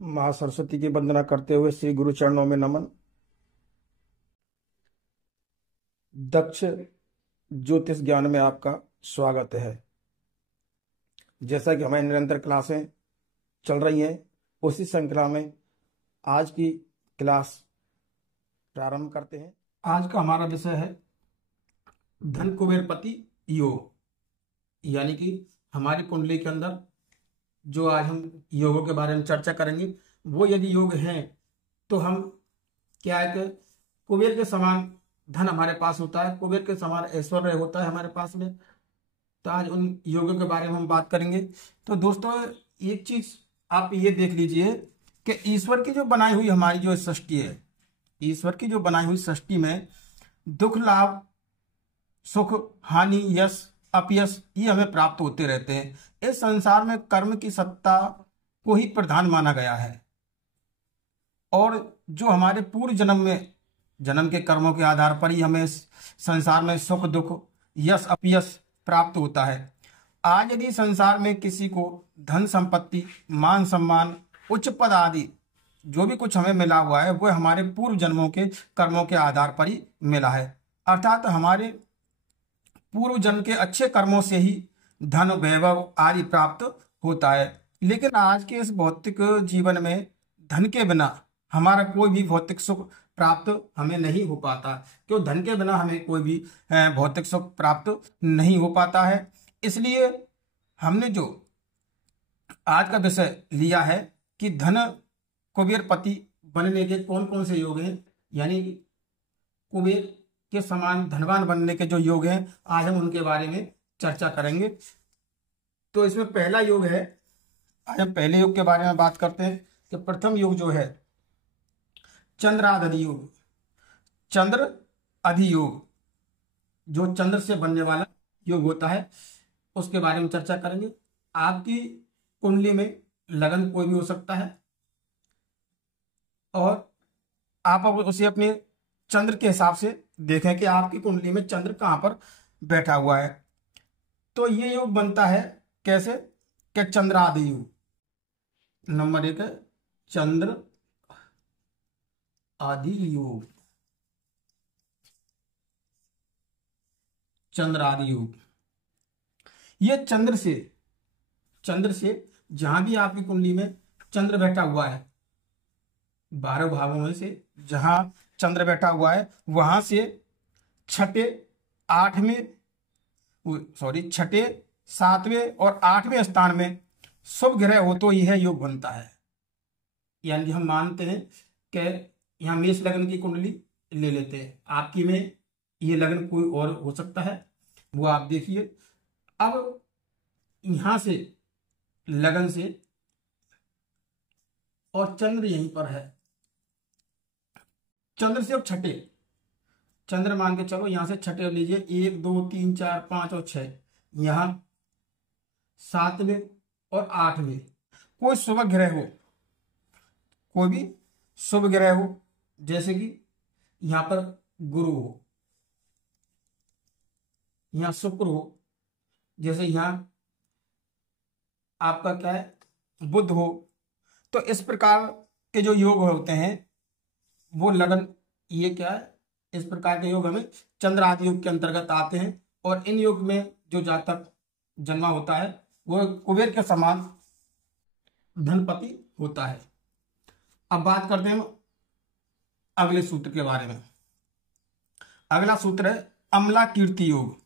माँ सरस्वती की वंदना करते हुए श्री गुरु चरणों में नमन। दक्ष ज्योतिष ज्ञान में आपका स्वागत है। जैसा कि हमारी निरंतर क्लासें चल रही हैं, उसी श्रृंखला में आज की क्लास प्रारंभ करते हैं। आज का हमारा विषय है धन कुबेरपति योग, यानी कि हमारी कुंडली के अंदर जो आज हम योगों के बारे में चर्चा करेंगे, वो यदि योग हैं तो हम क्या है कि कुबेर के समान धन हमारे पास होता है, कुबेर के समान ऐश्वर्य होता है हमारे पास में। तो आज उन योगों के बारे में हम बात करेंगे। तो दोस्तों, एक चीज आप ये देख लीजिए कि ईश्वर की जो बनाई हुई हमारी जो सृष्टि है, ईश्वर की जो बनाई हुई सृष्टि में दुख लाभ सुख हानि यश अपयश ये हमें प्राप्त होते रहते हैं। इस संसार में कर्म की सत्ता को ही प्रधान माना गया है, और जो हमारे पूर्व जन्म में जन्म के कर्मों के आधार पर ही हमें इस संसार में सुख दुख यश अपयश प्राप्त होता है। आज यदि संसार में किसी को धन संपत्ति मान सम्मान उच्च पद आदि जो भी कुछ हमें मिला हुआ है, वह हमारे पूर्व जन्मों के कर्मों के आधार पर ही मिला है। अर्थात हमारे पूर्व जन्म के अच्छे कर्मों से ही धन वैभव आदि प्राप्त होता है। लेकिन आज के इस भौतिक जीवन में धन के बिना हमारा कोई भी भौतिक सुख प्राप्त हमें नहीं हो पाता। क्यों? धन के बिना हमें कोई भी भौतिक सुख प्राप्त नहीं हो पाता है। इसलिए हमने जो आज का विषय लिया है कि धन कुबेरपति बनने के कौन कौन से योग हैं, यानी कि कुबेर के समान धनवान बनने के जो योग हैं, आज हम उनके बारे में चर्चा करेंगे। तो इसमें पहला योग है, आज हम पहले योग के बारे में बात करते हैं कि प्रथम योग जो है चंद्रादि योग। चंद्र अधियोग, जो चंद्र से बनने वाला योग होता है, उसके बारे में चर्चा करेंगे। आपकी कुंडली में लगन कोई भी हो सकता है, और आप अब उसे अपने चंद्र के हिसाब से देखें कि आपकी कुंडली में चंद्र कहाँ पर बैठा हुआ है। तो ये योग बनता है कैसे? कि चंद्रादि योग। नंबर एक है चंद्र आदि योग। चंद्र आदि योग ये चंद्र से जहां भी आपकी कुंडली में चंद्र बैठा हुआ है, 12 भावों में से जहां चंद्र बैठा हुआ है, वहां से छठे आठवें छठे सातवें और आठवें स्थान में शुभ ग्रह हो तो यह योग बनता है। यानी कि हम मानते हैं कि यहाँ मेष लग्न की कुंडली ले लेते हैं, आपकी में ये लग्न कोई और हो सकता है, वो आप देखिए। अब यहां से लगन से और चंद्र यहीं पर है, चंद्र से अब छठे चंद्र मान के चलो, यहां से छठे लीजिए, 1 2 3 4 5 और 6, यहां सातवें और आठवें कोई शुभ ग्रह हो, कोई भी शुभ ग्रह हो, जैसे कि यहां पर गुरु हो, यहां शुक्र हो, जैसे यहां आपका क्या है बुध हो। तो इस प्रकार के जो योग होते हैं वो लगन, ये क्या है, इस प्रकार के योग हमें चंद्र आदि योग के अंतर्गत आते हैं। और इन योग में जो जातक जन्मा होता है वो कुबेर के समान धनपति होता है। अब बात करते हैं अगले सूत्र के बारे में। अगला सूत्र है अम्ला कीर्ति योग।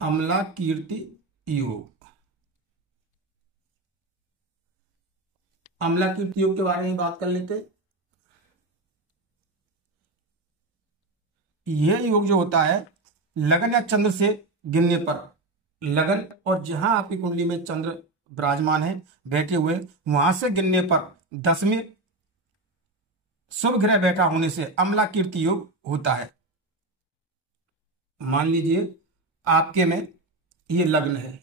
अम्ला कीर्ति योग, अम्ला कीर्ति योग के बारे में बात कर लेते हैं। यह योग जो होता है लगन या चंद्र से गिनने पर, लगन और जहां आपकी कुंडली में चंद्र विराजमान है बैठे हुए, वहां से गिनने पर 10वें शुभ ग्रह बैठा होने से अम्ला कीर्ति योग होता है। मान लीजिए आपके में ये लग्न है,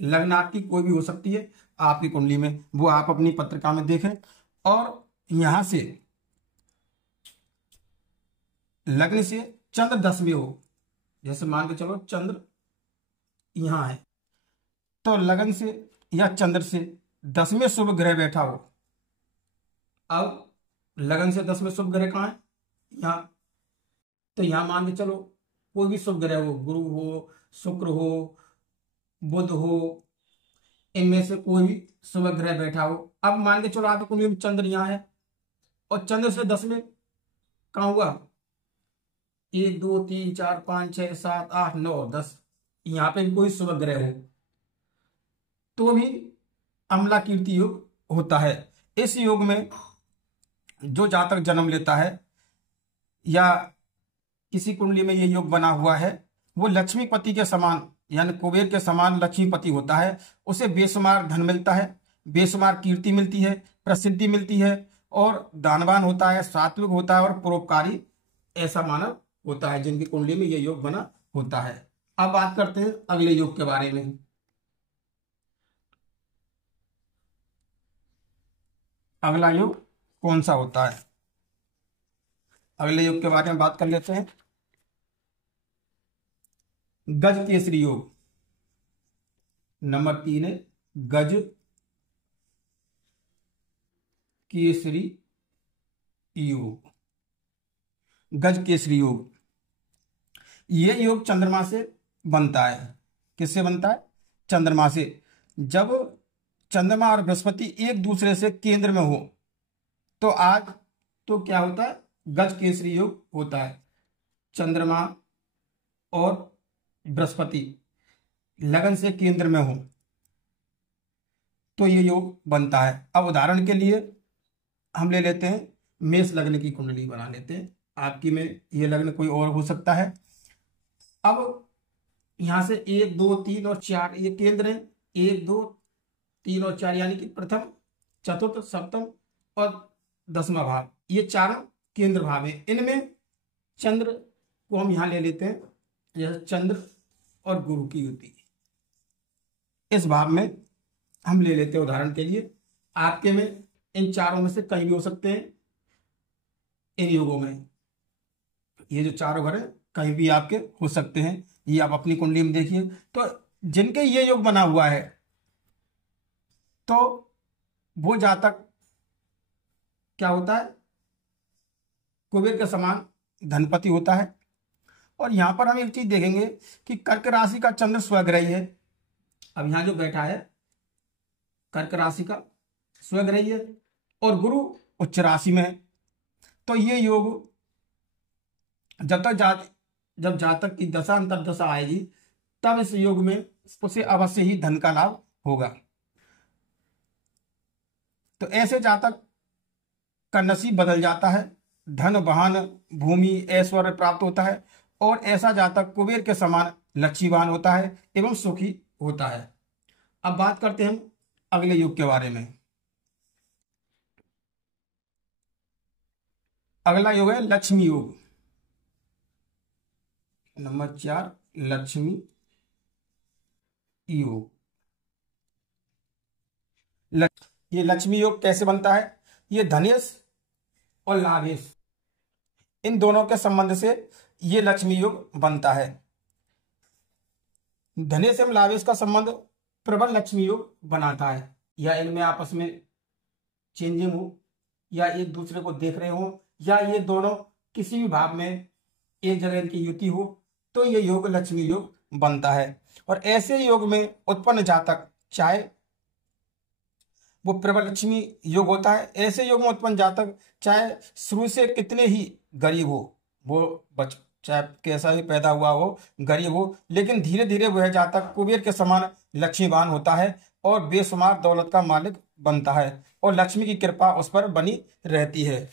लग्न आपकी कोई भी हो सकती है आपकी कुंडली में, वो आप अपनी पत्रिका में देखें। और यहां से लग्न से चंद्र 10वें हो, जैसे मान के चलो चंद्र यहां है, तो लगन से या चंद्र से 10वें शुभ ग्रह बैठा हो। अब लगन से 10वें शुभ ग्रह कहाँ है? यहाँ। तो यहाँ मान के चलो कोई भी शुभ ग्रह हो, गुरु हो, शुक्र हो, बुध हो, इनमें से कोई भी शुभ ग्रह बैठा हो। अब मान के चलो आपकी कुंडली में चंद्र यहाँ है और चंद्र से 10वें कहाँ हुआ? 1 2 3 4 5 6 7 8 9 10, यहाँ पे भी कोई शुभ ग्रह हो तो भी अम्ला कीर्ति योग होता है। इस योग में जो जातक जन्म लेता है या किसी कुंडली में ये योग बना हुआ है, वो लक्ष्मीपति के समान यानी कुबेर के समान लक्ष्मीपति होता है। उसे बेशुमार धन मिलता है, बेशुमार कीर्ति मिलती है, प्रसिद्धि मिलती है और दानवान होता है, सात्विक होता है और परोपकारी ऐसा मानव होता है जिनकी कुंडली में ये योग बना होता है। अब बात करते हैं अगले योग के बारे में। अगला योग कौन सा होता है? अगले योग के बारे में बात कर लेते हैं। गज केसरी योग। नंबर 3 है गज केसरी योग। गज केसरी योग, ये योग चंद्रमा से बनता है। किससे बनता है? चंद्रमा से। जब चंद्रमा और बृहस्पति एक दूसरे से केंद्र में हो तो आज तो क्या होता है? गज केसरी योग होता है। चंद्रमा और बृहस्पति लगन से केंद्र में हो तो ये योग बनता है। अब उदाहरण के लिए हम ले लेते हैं मेष लग्न की कुंडली बना लेते हैं। आपकी में ये लग्न कोई और हो सकता है। अब यहां से 1 2 3 और 4 ये केंद्र है। 1 2 3 और 4 यानी कि प्रथम, चतुर्थ, सप्तम और 10वां भाव, ये चारों केंद्र भाव है। इनमें चंद्र को हम यहां ले लेते हैं, जैसे चंद्र और गुरु की युति इस भाव में हम ले लेते हैं। उदाहरण के लिए आपके में इन चारों में से कहीं भी हो सकते हैं। इन योगों में ये जो चारों घर हैं कहीं भी आपके हो सकते हैं। ये आप अपनी कुंडली में देखिए तो जिनके ये योग बना हुआ है तो वो जातक क्या होता है? कुबेर के समान धनपति होता है। और यहां पर हम एक चीज देखेंगे कि कर्क राशि का चंद्र स्वग्रही है। अब यहां जो बैठा है कर्क राशि का स्वग्रही है और गुरु उच्च राशि में है। तो ये योग जब जातक की दशा अंतर्दशा आएगी तब इस योग में उसे अवश्य ही धन का लाभ होगा। तो ऐसे जातक का नसीब बदल जाता है, धन वाहन भूमि ऐश्वर्य प्राप्त होता है और ऐसा जातक कुबेर के समान लक्ष्मीवान होता है एवं सुखी होता है। अब बात करते हैं हम अगले योग के बारे में। अगला योग है लक्ष्मी योग। नंबर 4 लक्ष्मी योग। ये लक्ष्मी योग कैसे बनता है? ये धनेश और लाभेश इन दोनों के संबंध से ये लक्ष्मी योग बनता है। धनेश एवं लाभेश का संबंध प्रबल लक्ष्मी योग बनाता है। या इनमें आपस में चेंजिंग हो या एक दूसरे को देख रहे हो या ये दोनों किसी भी भाव में एक जगह इनकी युति हो तो ये योग लक्ष्मी योग बनता है। और ऐसे योग में उत्पन्न जातक चाहे वो प्रबल लक्ष्मी योग होता है, ऐसे योग में उत्पन्न जातक चाहे शुरू से कितने ही गरीब हो, वो चाहे कैसा ही पैदा हुआ हो, गरीब हो, लेकिन धीरे धीरे वह जातक कुबेर के समान लक्ष्मीवान होता है और बेशुमार दौलत का मालिक बनता है और लक्ष्मी की कृपा उस पर बनी रहती है।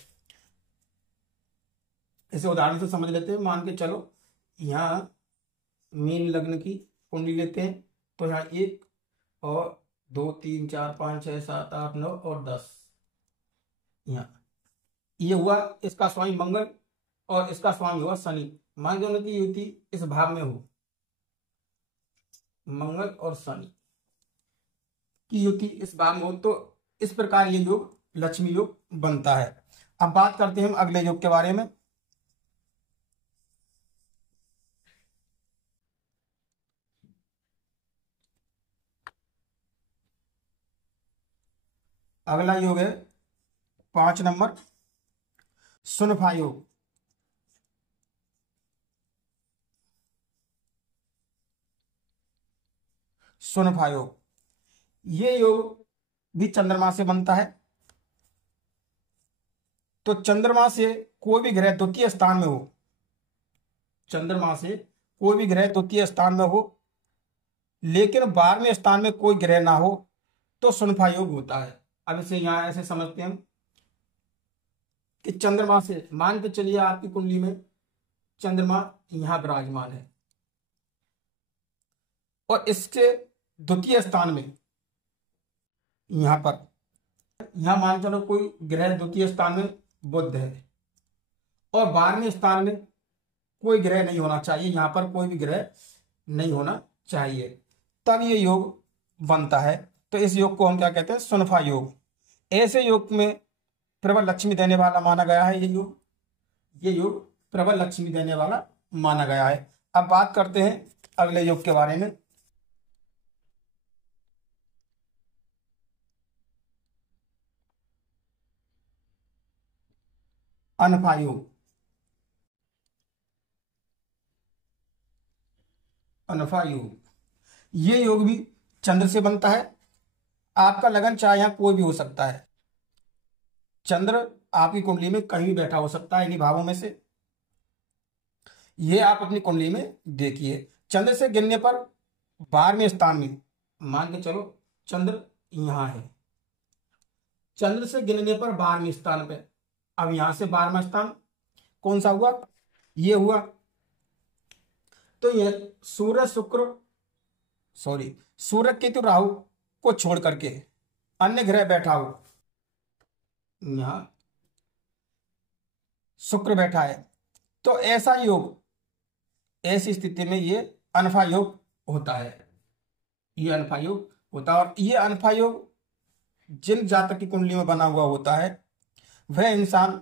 इसे उदाहरण से समझ लेते हैं। मान के चलो यहाँ मीन लग्न की कुंडली लेते हैं तो यहाँ 1 और 2 3 4 5 6 7 8 9 और 10, यहाँ ये हुआ इसका स्वामी मंगल और इसका स्वामी हुआ शनि। मान दोनों की युति इस भाव में हो, मंगल और शनि की युति इस भाव में हो तो इस प्रकार ये योग लक्ष्मी योग बनता है। अब बात करते हैं हम अगले योग के बारे में। अगला योग है 5 नंबर सुनफा योग। सुनफा योग, ये योग भी चंद्रमा से बनता है। तो चंद्रमा से कोई भी ग्रह द्वितीय स्थान में हो, चंद्रमा से कोई भी ग्रह द्वितीय स्थान में हो लेकिन 12वें स्थान में कोई ग्रह ना हो तो सुनफा योग होता है। अब इसे यहां ऐसे समझते हैं कि चंद्रमा से मान के चलिए आपकी कुंडली में चंद्रमा यहां विराजमान है और इसके द्वितीय स्थान में यहां पर, यहां मान चलो कोई ग्रह द्वितीय स्थान में बुध है और 12वें स्थान में कोई ग्रह नहीं होना चाहिए, यहां पर कोई भी ग्रह नहीं होना चाहिए, तब ये योग बनता है। तो इस योग को हम क्या कहते हैं? सुनफा योग। ऐसे योग में प्रबल लक्ष्मी देने वाला माना गया है ये योग प्रबल लक्ष्मी देने वाला माना गया है। अब बात करते हैं अगले योग के बारे में। अनफा योग। अनफा योग, ये योग भी चंद्र से बनता है। आपका लगन चाहे यहां कोई भी हो सकता है, चंद्र आपकी कुंडली में कहीं भी बैठा हो सकता है इन्हीं भावों में से। ये आप अपनी कुंडली में देखिए, चंद्र से गिनने पर 12वें स्थान में, मान के चलो चंद्र यहां है, चंद्र से गिनने पर 12वें स्थान पे, अब यहां से 12वां स्थान कौन सा हुआ? ये हुआ। तो ये सूर्य केतु राहु को छोड़ करके अन्य ग्रह बैठा हो, यहां शुक्र बैठा है, तो ऐसा योग, ऐसी स्थिति में ये अनफा योग होता है। ये अनफा योग होता है और ये अनफा योग जिन जातक की कुंडली में बना हुआ होता है वह इंसान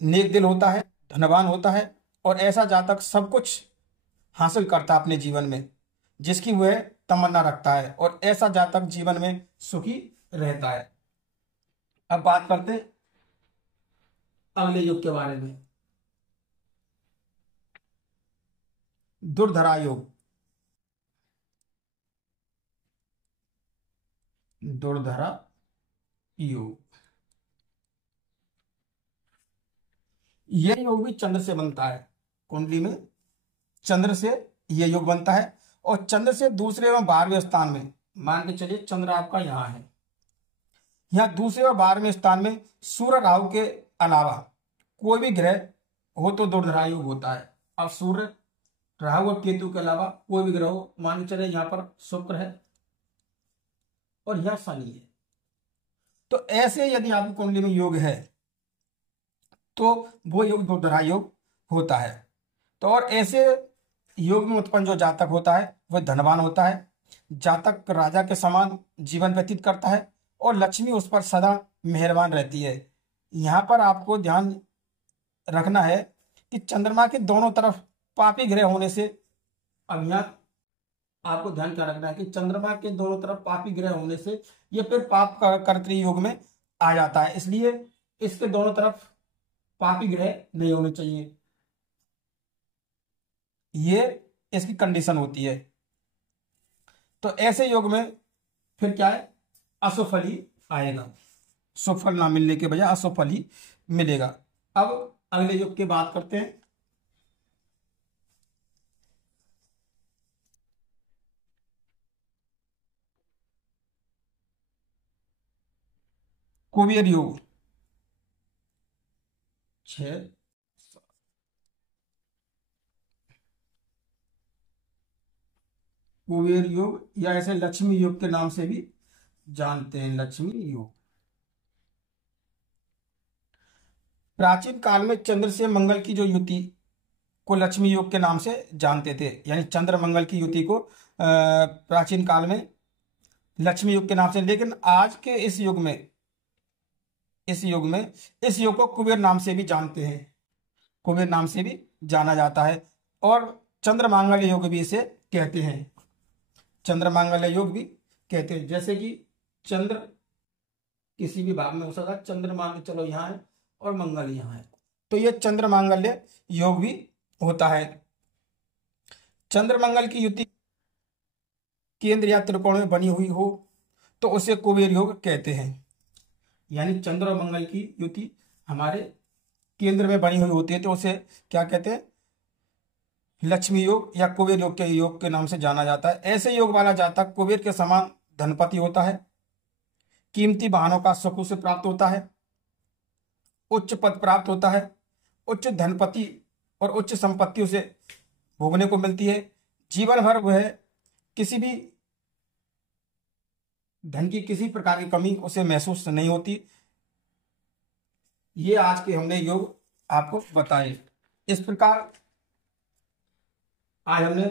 नेक दिल होता है, धनवान होता है और ऐसा जातक सब कुछ हासिल करता है अपने जीवन में जिसकी वह तमन्ना रखता है और ऐसा जातक जीवन में सुखी रहता है। अब बात करते हैं अगले योग के बारे में, दुर्धरा योग। दुर्धरा योग, यह योग भी चंद्र से बनता है। कुंडली में चंद्र से यह योग बनता है और चंद्र से दूसरे एवं 12वें स्थान में, मान के चलिए चंद्र आपका यहां है, यहां दूसरे और 12वें स्थान में सूर्य राहु के अलावा कोई भी ग्रह हो तो दुर्धरा योग होता है। अब सूर्य राहु और केतु के अलावा कोई भी ग्रह हो, मान के चलिए यहां पर शुक्र है और यहां शनि है, तो ऐसे यदि आपकी कुंडली में योग है तो वो योग दुर्धरा योग होता है। तो और ऐसे योग में उत्पन्न जो जातक होता है वह धनवान होता है, जातक राजा के समान जीवन व्यतीत करता है और लक्ष्मी उस पर सदा मेहरबान रहती है। यहाँ पर आपको ध्यान रखना है कि चंद्रमा के दोनों तरफ पापी ग्रह होने से, अब यहाँ आपको ध्यान क्या रखना है कि चंद्रमा के दोनों तरफ पापी ग्रह होने से ये फिर पाप का कर्तृ योग में आ जाता है, इसलिए इसके दोनों तरफ पापी ग्रह नहीं होने चाहिए, ये इसकी कंडीशन होती है। तो ऐसे योग में फिर क्या है? अशुभ फल ही आएगा, शुभ फल ना मिलने के बजाय अशुभ फल ही मिलेगा। अब अगले योग की बात करते हैं, कुबेर योग। 6 कुबेर योग या ऐसे लक्ष्मी योग के नाम से भी जानते हैं, लक्ष्मी योग। प्राचीन काल में चंद्र से मंगल की जो युति को लक्ष्मी योग के नाम से जानते थे, यानी चंद्र मंगल की युति को प्राचीन काल में लक्ष्मी योग के नाम से, लेकिन आज के इस योग में इस योग को कुबेर नाम से भी जानते हैं, कुबेर नाम से भी जाना जाता है और चंद्र मांगल्य योग भी इसे कहते हैं, चंद्र मांगल्य योग भी कहते हैं। जैसे कि चंद्र किसी भी भाव में हो सकता है। चंद्रमा में चलो यहाँ है और मंगल यहाँ है, तो ये चंद्र मांगल्य योग भी होता है। चंद्र मंगल की युति केंद्र या त्रिकोण में बनी हुई हो तो उसे कुबेर योग कहते हैं। यानी चंद्र और मंगल की युति हमारे केंद्र में बनी हुई होती है तो उसे क्या कहते हैं, लक्ष्मी योग या कुबेर योग के योग के नाम से जाना जाता है। ऐसे योग वाला जातक कुबेर के समान धनपति होता है, कीमती वाहनों का सुख उसे प्राप्त होता है, उच्च पद प्राप्त होता है, उच्च धनपति और उच्च संपत्ति उसे भोगने को मिलती है। जीवन भर वह किसी भी धन की किसी प्रकार की कमी उसे महसूस नहीं होती। ये आज के हमने योग आपको बताए। इस प्रकार आज हमने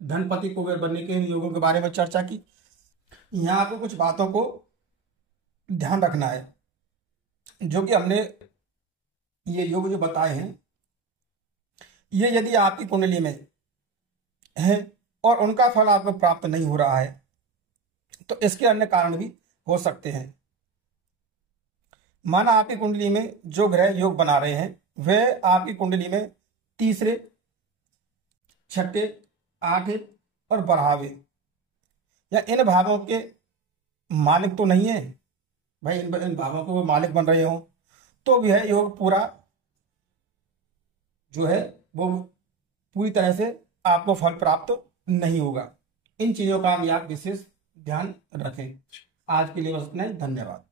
धनपति कुबेर बनने के योगों के बारे में चर्चा की। यहाँ आपको कुछ बातों को ध्यान रखना है, जो कि हमने ये योग जो बताए हैं, ये यदि आपकी कुंडली में है और उनका फल आपको प्राप्त नहीं हो रहा है तो इसके अन्य कारण भी हो सकते हैं। माना आपकी कुंडली में जो ग्रह योग बना रहे हैं वह आपकी कुंडली में तीसरे, छठे, आठे और 12वें या इन भावों के मालिक तो नहीं है भाई, इन भावों को वो मालिक बन रहे हो तो भी है योग पूरा जो है वो पूरी तरह से आपको फल प्राप्त नहीं होगा। इन चीजों का हम आप विशेष ध्यान रखें। आज के लिए बस इतना ही। धन्यवाद।